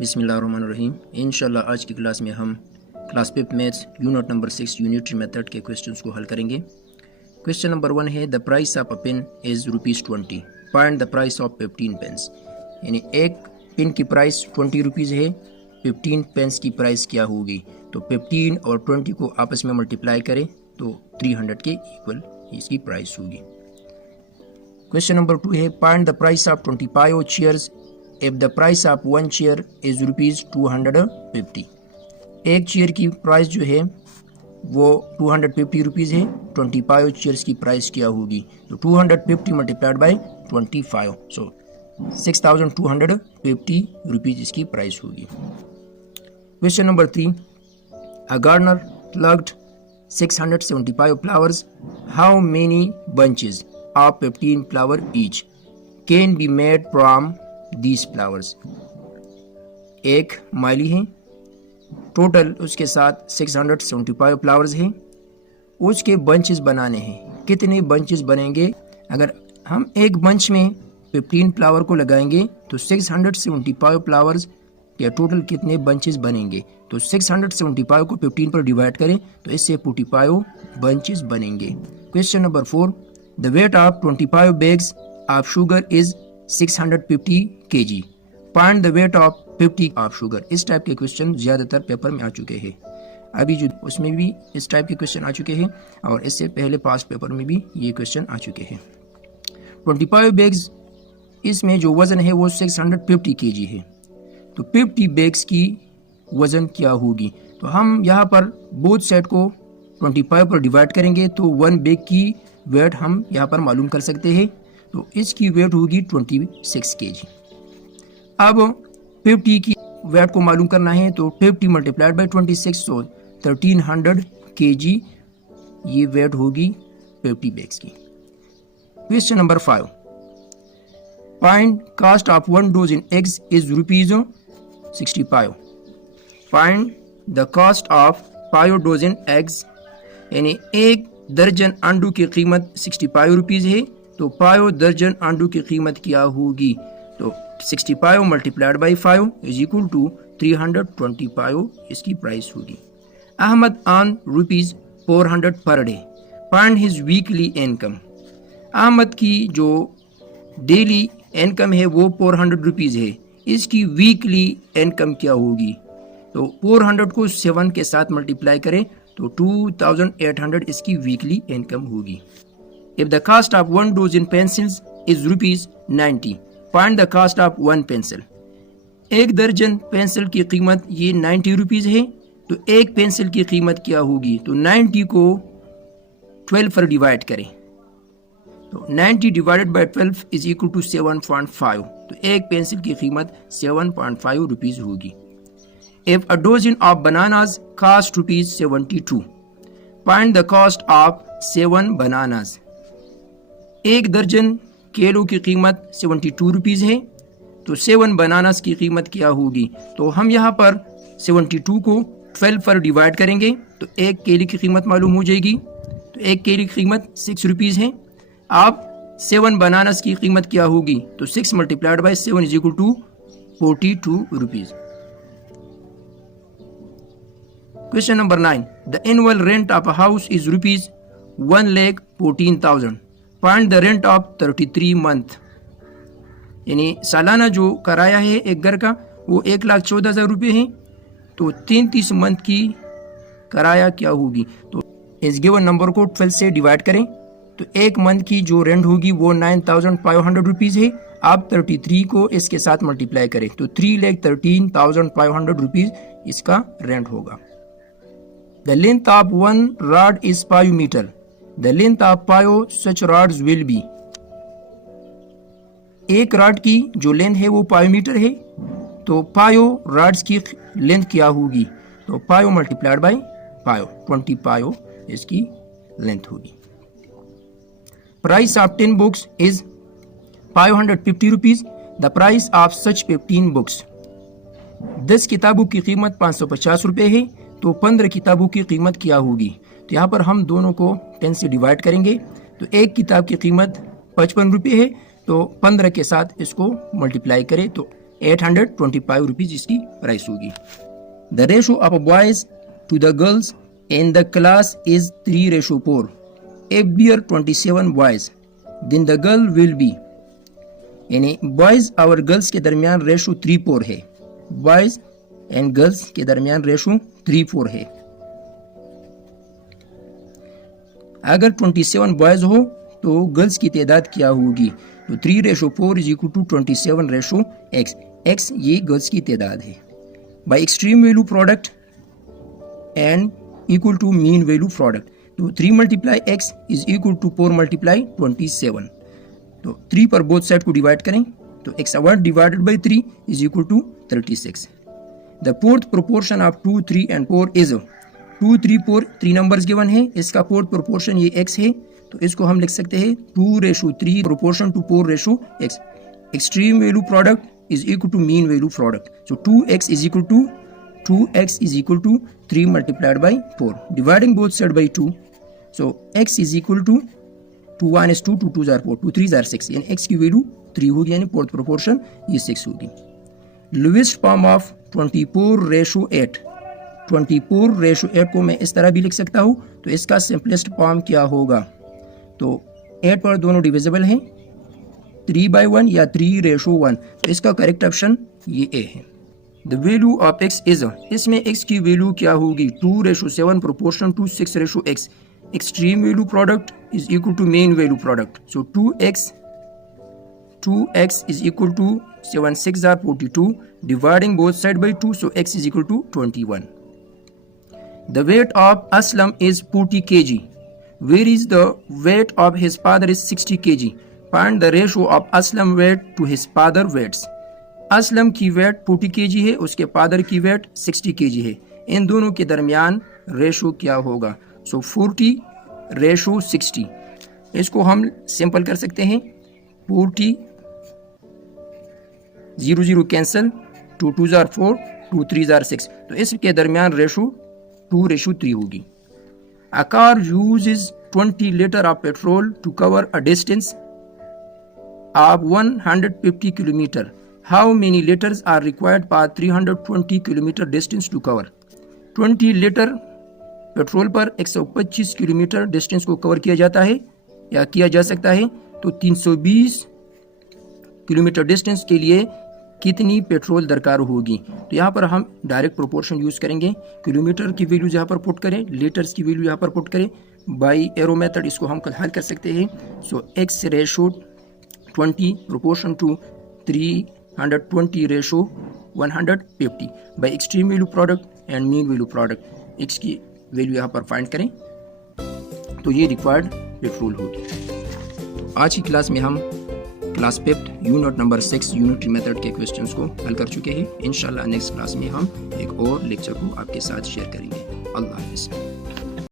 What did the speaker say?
बिस्मिल्लाहिर्रहमानिर्रहीम। इंशाल्लाह आज की क्लास में हम class 5 maths unit number 6 unitary method के क्वेश्चंस को हल करेंगे। क्वेश्चन नंबर 1 है the price of a pen is ₹20। Find the price of 15 pens. यानी एक पेन की प्राइस 20 रुपीज़ है, 15 पेन्स की प्राइस क्या होगी? तो 15 और 20 को आपस में मल्टीप्लाई करें तो 300 के इक्वल इसकी प्राइस होगी। क्वेश्चन नंबर 2 है find the price of 25 chairs if the price of one chair is ₹250। एक चेयर की प्राइस जो है वो 250 रुपीज़ है, 25 चेयर्स की प्राइस क्या होगी? तो 250 मल्टीप्लाइड बाई 25, सो 6250 रुपीज़ इसकी प्राइस होगी। Question number 3 a gardener plugged 675 flowers, how many bunches of 15 flower each can be made from these flowers. एक माली है, टोटल उसके साथ 675 फ्लावर्स हैं, उसके बंचेस बनाने हैं। कितने बंचेस बनेंगे? अगर हम एक बंच में 15 फ्लावर को लगाएंगे तो 675 फ्लावर्स के टोटल कितने बंचेस बनेंगे? तो 675 को 15 पर डिवाइड करें तो इससे 45 बंचेस बनेंगे। Question number 4 the weight of 25 bags of sugar is 650 kg। Find the weight of 50 of sugar. इस टाइप के क्वेश्चन ज़्यादातर पेपर में आ चुके हैं। अभी जो उसमें भी इस टाइप के क्वेश्चन आ चुके हैं और इससे पहले पास्ट पेपर में भी ये क्वेश्चन आ चुके हैं। 25 बैग्स, इसमें जो वज़न है वो 650 kg है, तो 50 बैग्स की वज़न क्या होगी? तो हम यहाँ पर बोथ साइड को 25 पर डिवाइड करेंगे तो 1 बैग की वेट हम यहाँ पर मालूम कर सकते हैं, तो इसकी वेट होगी 26 kg। अब 50 की वेट को मालूम करना है तो 50 मल्टीप्लाइड बाई 26, सो 1300 kg ये वेट होगी 50 बैग्स की। Question number 5 find cost of 1 dozen eggs is ₹65। Find the cost of 5 dozen eggs, यानी एक दर्जन अंडों की कीमत 65 रुपीज़ है, तो 5 दर्जन अंडों की कीमत क्या होगी? तो 65 multiplied by 5 is equal to 325 इसकी प्राइस होगी। Ahmad earn ₹400 per day. Find his weekly income. Ahmad की जो डेली इनकम है वो 400 रुपीज़ है, इसकी वीकली इनकम क्या होगी? तो 400 को 7 के साथ मल्टीप्लाई करें तो 2800 इसकी वीकली इनकम होगी। If the cost of 1 dozen pencils is ₹90, find the cost of 1 pencil। एक दर्जन पेंसिल की कीमत ये 90 रुपीज़ है, तो एक पेंसिल की कीमत क्या होगी? तो 90 को 12 पर डिवाइड करें तो 90 divided by 12 is equal to 7.5, तो एक पेंसिल की कीमत 7.5 रुपीज़ होगी। If a dozen of bananas cost ₹72, find the cost of 7 bananas। एक दर्जन केलों की कीमत 72 रुपीज़ है, तो 7 बनानास की कीमत क्या होगी? तो हम यहाँ पर 72 को 12 पर डिवाइड करेंगे तो एक केले की कीमत मालूम हो जाएगी, तो एक केले की कीमत 6 रुपीज़ है। आप 7 बनानास की कीमत क्या होगी? तो 6 multiplied by 7 is equal to 42 rupees. Question number 9 the annual rent of a house is ₹1,14,000। Find the rent of 33 month. यानी सालाना जो किराया है एक घर का वो 1,14,000 रुपये है, तो 33 मंथ की किराया क्या होगी? तो इस गिवन नंबर को 12 से डिवाइड करें तो एक मंथ की जो रेंट होगी वो 9,500 रुपीज़ है। आप 33 को इसके साथ मल्टीप्लाई करें तो 3,13,500 रुपीज़ इसका रेंट होगा। The length of 1 rod is 5 meter। The length of 5 such rods will be। एक रॉड की जो लेंथ है वो 5 मीटर है, तो 5 रॉड्स की लेंथ क्या होगी? तो 5 मल्टीप्लाइड बाई 5, 25 इसकी लेंथ होगी। Price of 10 books is 550 rupees. The price of such 15 books. 10 किताबों की कीमत 550 रुपये है, तो 15 किताबों की कीमत क्या होगी? तो यहाँ पर हम दोनों को 10 से डिवाइड करेंगे तो एक किताब की कीमत 55 रुपये है, तो 15 के साथ इसको मल्टीप्लाई करें तो 825 रुपीज इसकी प्राइस होगी। The ratio of boys to the girls in the class is 3:4। If there 27 boys then the girl will be, यानी बॉयज और गर्ल्स के दरमियान रेशो 3:4 है, बॉयज एंड गर्ल्स के दरमियान रेशो 3:4 है। अगर 27 बॉयज हो तो गर्ल्स की तादाद क्या होगी? तो 3:4 is equal to 27:x। x ये गर्ल्स की तादाद है। By extreme value product and equal to mean value product, तो 3 multiply x is equal to 4 multiply 27। तो 3 पर बोथ साइड को डिवाइड करें तो x1 divided by 3 is equal to 36। The fourth proportion of 2, 3 and 4 is 2, 3, 4 3 numbers given है, इसका fourth proportion ये x है, तो इसको हम लिख सकते हैं 2:3 proportion to 4:x। Extreme value product is equal to mean value product, so 2x is equal to 3 multiplied by 4, dividing both side by 2, so x is equal to 2 1 is 2, 2 2 are 4, 2 3 are 6, यानी x की value 3 होगी, यानी fourth proportion ये 6 होगी। Lowest form of 24:8, 24:8 को मैं इस तरह भी लिख सकता हूँ, तो इसका सिंपलेस्ट फॉर्म क्या होगा? तो 8 पर दोनों डिविजिबल हैं, 3/1 या 3:1, तो इसका करेक्ट ऑप्शन ये ए है। The value of x is, इसमें x की वैल्यू क्या होगी? 2:7 proportion to 6:x। Extreme value product is equal to mean value product, so 2x is equal to 7 6 are 42, dividing both side by 2, so x is equal to 21. The weight of Aslam is 40 kg, whereas the weight of his father is 60 kg. Find the ratio of Aslam weight to his father weights. Aslam की wait 40 kg है, उसके father की wait 60 kg है, इन दोनों के दरमियान ratio क्या होगा? सो 40:60। इसको हम सिंपल कर सकते हैं, 40 0 0 कैंसिल, 2 2 are 4, 2 3 are 6, तो इसके दरमियान रेशो 2:3 होगी। A car uses 20 liters of petrol to cover a distance of 150 km. How many liters are required for 320 km distance to cover? 20 litre petrol पर 125 किलोमीटर डिस्टेंस को cover किया जाता है या किया जा सकता है, तो 320 किलोमीटर डिस्टेंस के लिए कितनी पेट्रोल दरकार होगी? तो यहाँ पर हम डायरेक्ट प्रोपोर्शन यूज़ करेंगे, किलोमीटर की वैल्यू यहाँ पर पुट करें, लीटर्स की वैल्यू यहाँ पर पुट करें, बाई एरो मेथड इसको हम हल कर सकते हैं। So x:20 proportion to 320:150 by extreme value product and mean value product, x की वैल्यू यहाँ पर फाइंड करें तो ये रिक्वायर्ड पेट्रोल होगी। तो आज की क्लास में हम class 5 unit number 6 unitary method के क्वेश्चंस को हल कर चुके हैं। इंशाल्लाह नेक्स्ट क्लास में हम एक और लेक्चर को आपके साथ शेयर करेंगे। अल्लाह हाफ़िज़।